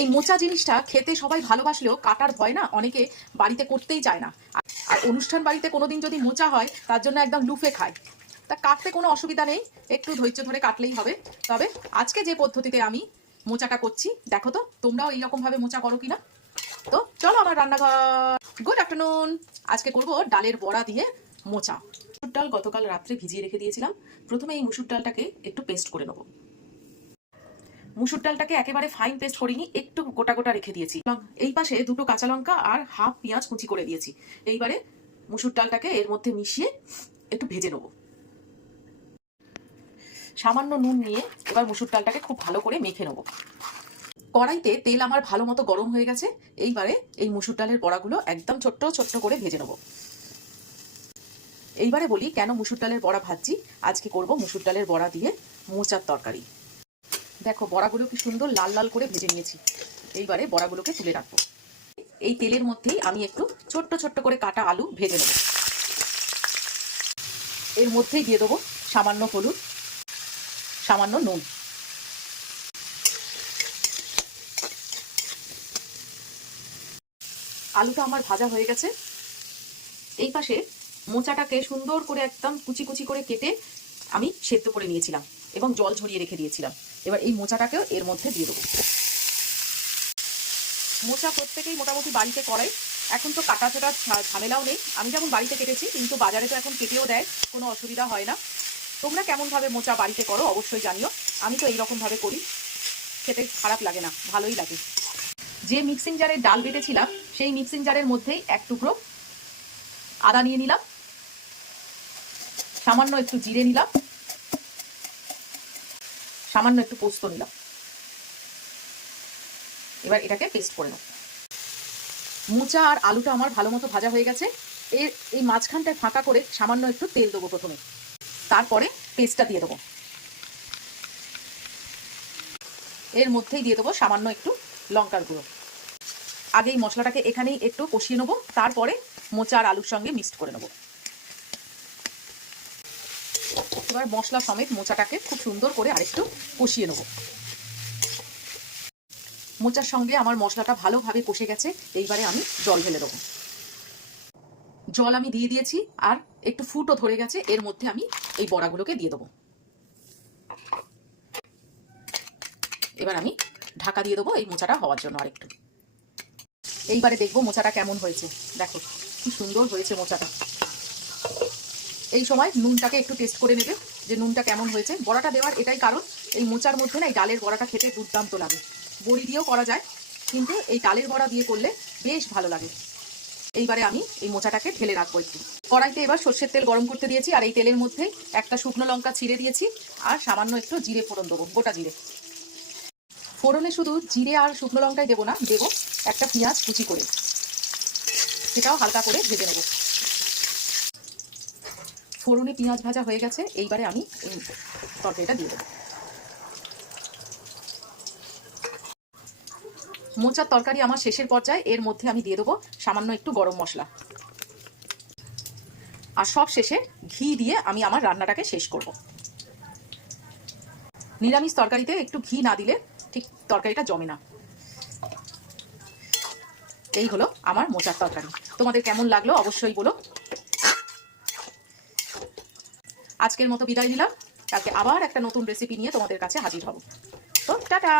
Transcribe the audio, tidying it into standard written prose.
এই মোচা জিনিসটা খেতে সবাই ভালোবাসলেও কাটার ভয় না অনেকে বাড়িতে করতেই চায় না। আর অনুষ্ঠান বাড়িতে কোনোদিন যদি মোচা হয় তার জন্য একদম লুফে খায়। তা কাটতে কোনো অসুবিধা নেই, একটু ধৈর্য ধরে কাটলেই হবে। তবে আজকে যে পদ্ধতিতে আমি মোচাটা করছি দেখো তো তোমরাও এইরকমভাবে মোচা করো কিনা। তো চলো আমার রান্নাঘর। Good afternoon. আজকে করব ডালের বড়া দিয়ে মোচা। মুসুর ডাল গতকাল রাত্রে ভিজিয়ে রেখে দিয়েছিলাম। প্রথমে এই মুসুর ডালটাকে একটু পেস্ট করে নেবো। মুসুর ডালটাকে একেবারে ফাইন পেস্ট করিনি, একটু গোটা গোটা রেখে দিয়েছি। এই পাশে দুটো কাঁচা লঙ্কা আর হাফ পেঁয়াজ কুচি করে দিয়েছি। এইবারে মুসুর ডালটাকে এর মধ্যে মিশিয়ে একটু ভেজে নেব। সামান্য নুন নিয়ে এবার মুসুর ডালটাকে খুব ভালো করে মেখে নেব। কড়াইতে তেল আমার ভালো মতো গরম হয়ে গেছে। এইবারে এই মুসুর ডালের বড়াগুলো একদম ছোট্ট ছোট্ট করে ভেজে নেব। এইবারে বলি কেন মুসুর ডালের বড়া ভাজছি। আজকে করব মুসুর ডালের বড়া দিয়ে মোচার তরকারি। দেখো বড়াগুলো কি সুন্দর লাল লাল করে ভেজে নিয়েছি। এইবারে বড়াগুলোকে তুলে রাখবো। এই তেলের মধ্যেই আমি একটু ছোট্ট ছোট্ট করে কাটা আলু ভেজে নেব। এর মধ্যেই দিয়ে দেবো সামান্য হলুদ, সামান্য নুন। আলুটা আমার ভাজা হয়ে গেছে। এই পাশে মোচাটাকে সুন্দর করে একদম কুচি কুচি করে কেটে আমি সেদ্ধ করে নিয়েছিলাম এবং জল ঝরিয়ে রেখে দিয়েছিলাম। এবার এই মোচাটাকেও এর মধ্যে দিয়ে দেবো। মোচা প্রত্যেকেই মোটামুটি বাড়িতে করে। এখন তো কাটা ছোটার ঝামেলাও নেই। আমি যেমন বাড়িতে কেটেছি, কিন্তু বাজারে তো এখন কেটেও দেয়, কোনো অসুবিধা হয় না। তোমরা কেমনভাবে মোচা বাড়িতে করো অবশ্যই জানিও। আমি তো এইরকমভাবে করি, খেতে খারাপ লাগে না, ভালোই লাগে। যে মিক্সিং জারে ডাল বেটেছিলাম সেই মিক্সিং জারের মধ্যেই এক টুকরো আদা নিয়ে নিলাম, সামান্য একটু জিরে নিলাম, সামান্য একটু পোস্ত নিলাম। এবার এটাকে পেস্ট করে নেব। মোচা আর আলুটা আমার ভালো মতো ভাজা হয়ে গেছে। এই মাঝখানটায় ফাঁকা করে সামান্য একটু তেল দেবো প্রথমে, তারপরে পেস্টটা দিয়ে দেবো। এর মধ্যেই দিয়ে দেবো সামান্য একটু লঙ্কার গুঁড়ো। আগে এই মশলাটাকে এখানেই একটু কষিয়ে নেবো, তারপরে মোচা আর আলুর সঙ্গে মিক্সড করে নেবো। এবার মশলা সমেত মোচাটাকে খুব সুন্দর করে আরেকটু কষিয়ে নেবো। মোচার সঙ্গে আমার মশলাটা ভালোভাবে কষে গেছে। এইবারে আমি জল ঢেলে দেবো। জল আমি দিয়ে দিয়েছি আর একটু ফুটও ধরে গেছে। এর মধ্যে আমি এই বড়াগুলোকে দিয়ে দেবো। এবার আমি ঢাকা দিয়ে দেবো এই মোচাটা হওয়ার জন্য আরেকটু। এইবারে দেখবো মোচাটা কেমন হয়েছে। দেখো কি সুন্দর হয়েছে মোচাটা। এই সময় নুনটাকে একটু টেস্ট করে নেবে যে নুনটা কেমন হয়েছে। বড়াটা দেওয়ার এটাই কারণ, এই মোচার মধ্যে না এই ডালের বড়াটা খেতে দুর্দান্ত লাগে। বড়ি দিয়েও করা যায়, কিন্তু এই ডালের বড়া দিয়ে করলে বেশ ভালো লাগে। এইবারে আমি এই মোচাটাকে ঢেলে রাখবো একটু। কড়াইতে এবার সর্ষের তেল গরম করতে দিয়েছি, আর এই তেলের মধ্যে একটা শুকনো লঙ্কা ছিঁড়ে দিয়েছি আর সামান্য একটু জিরে ফোড়ন দেবো, গোটা জিরে। ফোড়নে শুধু জিরে আর শুকনো লঙ্কাই দেবো না, দেবো একটা পেঁয়াজ কুচি করে, সেটাও হালকা করে ভেজে নেব। ফোড়নে পেঁয়াজ ভাজা হয়ে গেছে। এইবারে আমি এই তরকারিটা দিয়ে দেবো। মোচার তরকারি আমার শেষের পর্যায়ে। এর মধ্যে আমি দিয়ে দেবো সামান্য একটু গরম মশলা, আর সব শেষে ঘি দিয়ে আমি আমার রান্নাটাকে শেষ করব। নিরামিষ তরকারিতে একটু ঘি না দিলে ঠিক তরকারিটা জমে না। এই হলো আমার মোচার তরকারি। তোমাদের কেমন লাগলো অবশ্যই বলো। আজকের মতো বিদায় নিলাম। কালকে আবার একটা নতুন রেসিপি নিয়ে তোমাদের কাছে হাজির হব। তো টাটা।